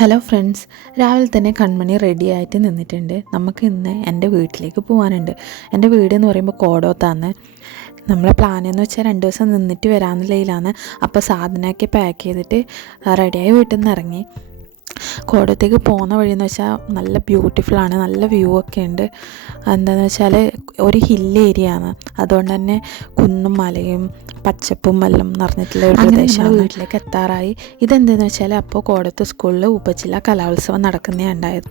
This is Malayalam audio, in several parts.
ഹലോ ഫ്രണ്ട്സ്, രാവിലെ തന്നെ കൺമണി റെഡി ആയിട്ട് നിന്നിട്ടുണ്ട്. നമുക്ക് ഇന്ന് എൻ്റെ വീട്ടിലേക്ക് പോകാനുണ്ട്. എൻ്റെ വീട് എന്ന് പറയുമ്പോൾ കോടോത്താണ്. നമ്മളെ പ്ലാൻ എന്ന് വെച്ചാൽ 2 ദിവസം നിന്നിട്ട് വരാമെന്നുള്ളതിലാണ്. അപ്പോൾ സാധനമൊക്കെ പാക്ക് ചെയ്തിട്ട് റെഡിയായി വീട്ടിൽ നിന്ന് ഇറങ്ങി. കോടത്തേക്ക് പോകുന്ന വഴിയെന്ന് വെച്ചാൽ നല്ല ബ്യൂട്ടിഫുള്ളാണ്, നല്ല വ്യൂ ഒക്കെ ഉണ്ട്. എന്താണെന്ന് വെച്ചാൽ ഒരു ഹിൽ ഏരിയ ആണ്, അതുകൊണ്ട് തന്നെ കുന്നും മലയും പച്ചപ്പും എല്ലാം നിറഞ്ഞിട്ടുള്ള ഒരു പ്രദേശമാണ്. വീട്ടിലേക്ക് എത്താറായി. ഇതെന്താണെന്ന് വെച്ചാൽ അപ്പോൾ കോടത്ത് സ്കൂളിൽ ഉപജില്ലാ കലോത്സവം നടക്കുന്നതാണ് ഉണ്ടായത്.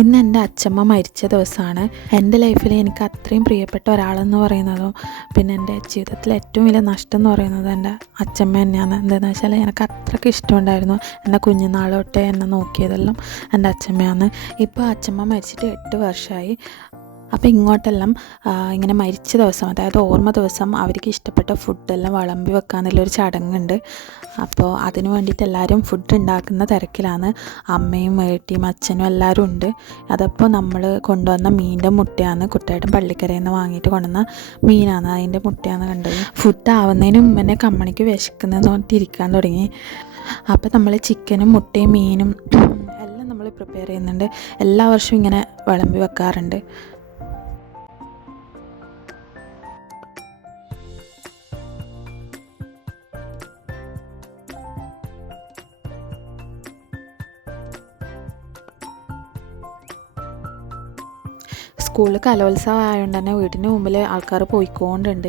ഇന്ന് എൻ്റെ അച്ഛമ്മ മരിച്ച ദിവസമാണ്. എൻ്റെ ലൈഫിൽ എനിക്ക് അത്രയും പ്രിയപ്പെട്ട ഒരാളെന്ന് പറയുന്നതും പിന്നെ എൻ്റെ ജീവിതത്തിലെ ഏറ്റവും വലിയ നഷ്ടം എന്ന് പറയുന്നത് എൻ്റെ അച്ഛമ്മ തന്നെയാണ്. എന്താണെന്ന് വെച്ചാൽ എനിക്ക് അത്രയ്ക്ക് ഇഷ്ടമുണ്ടായിരുന്നു. എൻ്റെ കുഞ്ഞുനാൾ തൊട്ടേ എന്നെ നോക്കിയതെല്ലാം എൻ്റെ അച്ഛമ്മയാണ്. ഇപ്പോൾ അച്ഛമ്മ മരിച്ചിട്ട് 8 വർഷമായി. അപ്പോൾ ഇങ്ങോട്ടെല്ലാം ഇങ്ങനെ മരിച്ച ദിവസം, അതായത് ഓർമ്മ ദിവസം അവർക്ക് ഇഷ്ടപ്പെട്ട ഫുഡെല്ലാം വിളമ്പി വെക്കാന്നുള്ളൊരു ചടങ്ങുണ്ട്. അപ്പോൾ അതിന് വേണ്ടിയിട്ട് എല്ലാവരും ഫുഡ് ഉണ്ടാക്കുന്ന തിരക്കിലാണ്. അമ്മയും ഏട്ടിയും അച്ഛനും എല്ലാവരും ഉണ്ട്. അതപ്പോൾ നമ്മൾ കൊണ്ടുവന്ന മീനിൻ്റെ മുട്ടയാണ്. കുട്ടേട്ടൻ പള്ളിക്കരയിൽ നിന്ന് വാങ്ങിയിട്ട് കൊണ്ടുവന്ന മീനാണ്, അതിൻ്റെ മുട്ടയാണ് കണ്ടത്. ഫുഡ് ആവുന്നതിന് മുമ്പ് തന്നെ കമ്മണിക്ക് വിശക്കുന്നതെന്ന് പറഞ്ഞിട്ട് ഇരിക്കാൻ തുടങ്ങി. അപ്പോൾ നമ്മൾ ചിക്കനും മുട്ടയും മീനും എല്ലാം നമ്മൾ പ്രിപ്പയർ ചെയ്യുന്നുണ്ട്. എല്ലാ വർഷവും ഇങ്ങനെ വിളമ്പി വെക്കാറുണ്ട്. സ്കൂളിൽ കലോത്സവം ആയതുകൊണ്ട് തന്നെ വീട്ടിൻ്റെ മുമ്പിൽ ആൾക്കാർ പോയിക്കൊണ്ടുണ്ട്.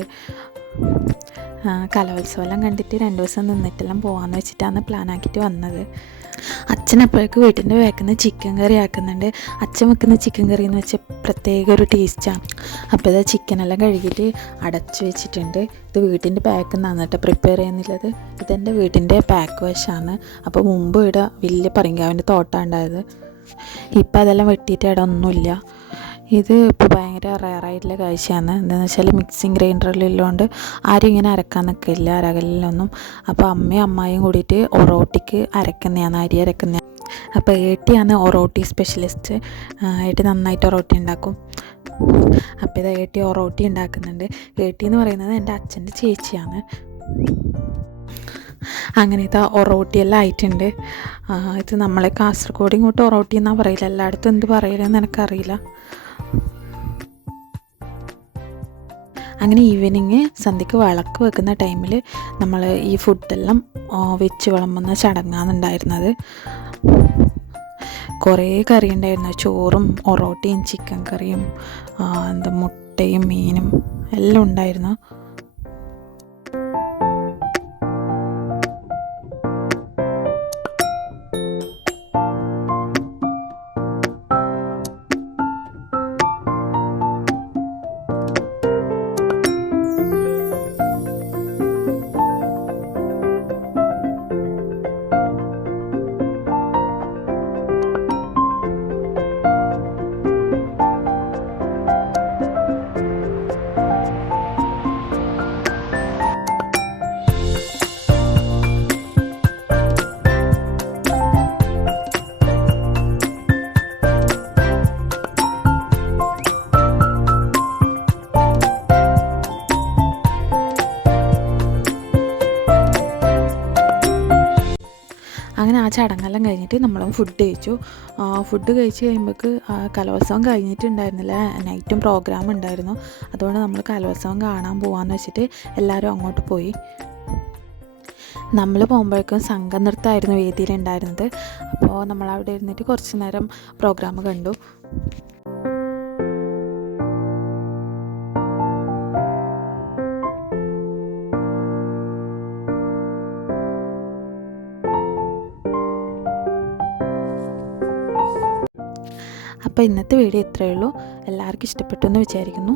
കലോത്സവമെല്ലാം കണ്ടിട്ട് 2 ദിവസം നിന്നിട്ടെല്ലാം പോകാമെന്ന് വെച്ചിട്ടാണ് പ്ലാനാക്കിയിട്ട് വന്നത്. അച്ഛൻ അപ്പോഴേക്ക് വീട്ടിൻ്റെ വേക്കുന്ന ചിക്കൻ കറി ആക്കുന്നുണ്ട്. അച്ഛൻ വെക്കുന്ന ചിക്കൻ കറി എന്ന് വെച്ചാൽ പ്രത്യേക ഒരു ടേസ്റ്റാണ്. അപ്പോൾ ഇത് ചിക്കനെല്ലാം കഴുകിയിട്ട് അടച്ചു വെച്ചിട്ടുണ്ട്. ഇത് വീട്ടിൻ്റെ പാക്ക് നിന്നാണ് കേട്ടോ പ്രിപ്പയർ ചെയ്യുന്നുള്ളത്. ഇതെൻ്റെ വീട്ടിൻ്റെ പാക്ക് വശമാണ്. അപ്പോൾ മുമ്പ് ഇവിടെ വലിയ പറങ്കാവിൻ്റെ തോട്ടം ഉണ്ടായത്. ഇപ്പം അതെല്ലാം വെട്ടിയിട്ട് ഇവിടെ ഒന്നുമില്ല. ഇത് ഇപ്പോൾ ഭയങ്കര റയറായിട്ടുള്ള കാഴ്ചയാണ്. എന്താണെന്ന് വെച്ചാൽ മിക്സിങ് ഗ്രൈൻഡറിലുള്ളതുകൊണ്ട് ആരും ഇങ്ങനെ അരക്കാൻ നിൽക്കില്ല, അരകലിലൊന്നും. അപ്പോൾ അമ്മയും അമ്മായും കൂടിയിട്ട് ഒറോട്ടിക്ക് അരക്കുന്നതാണ്, അരി അരക്കുന്ന. അപ്പോൾ ഏട്ടിയാണ് ഒറോട്ടി സ്പെഷ്യലിസ്റ്റ്. ഏട്ടി നന്നായിട്ട് ഒറോട്ടി ഉണ്ടാക്കും. അപ്പോൾ ഇത് ഏട്ടി ഒറോട്ടി ഉണ്ടാക്കുന്നുണ്ട്. ഏട്ടി എന്ന് പറയുന്നത് എൻ്റെ അച്ഛൻ്റെ ചേച്ചിയാണ്. അങ്ങനത്തെ ഒറോട്ടിയെല്ലാം ആയിട്ടുണ്ട്. ഇത് നമ്മളെ കാസർഗോഡ് ഇങ്ങോട്ട് ഒറോട്ടി എന്നാണ് പറയില്ല, എല്ലായിടത്തും എന്ത് പറയില്ലെന്ന് എനിക്കറിയില്ല. അങ്ങനെ ഈവനിങ് സന്ധ്യക്ക് വിളക്ക് വെക്കുന്ന ടൈമിൽ നമ്മൾ ഈ ഫുഡെല്ലാം വെച്ച് വിളമ്പുന്ന ചടങ്ങാണ് ഉണ്ടായിരുന്നത്. കുറേ കറി ഉണ്ടായിരുന്നു. ചോറും ഒറോട്ടിയും ചിക്കൻ കറിയും മുട്ടയും മീനും എല്ലാം ഉണ്ടായിരുന്നു. അങ്ങനെ ആ ചടങ്ങെല്ലാം കഴിഞ്ഞിട്ട് നമ്മളും ഫുഡ് കഴിച്ചു. ഫുഡ് കഴിച്ച് കഴിയുമ്പോഴേക്ക് കലോത്സവം കഴിഞ്ഞിട്ടുണ്ടായിരുന്നില്ല, നൈറ്റും പ്രോഗ്രാം ഉണ്ടായിരുന്നു. അതുകൊണ്ട് നമ്മൾ കലോത്സവം കാണാൻ പോകാമെന്ന് വെച്ചിട്ട് എല്ലാവരും അങ്ങോട്ട് പോയി. നമ്മൾ പോകുമ്പോഴേക്കും സംഘനൃത്തമായിരുന്നു വേദിയിലുണ്ടായിരുന്നത്. അപ്പോൾ നമ്മളവിടെ ഇരുന്നിട്ട് കുറച്ച് നേരം പ്രോഗ്രാം കണ്ടു. അപ്പോൾ ഇന്നത്തെ വീഡിയോ ഇത്രയേ ഉള്ളൂ. എല്ലാവർക്കും ഇഷ്ടപ്പെട്ടു എന്ന് വിചാരിക്കുന്നു.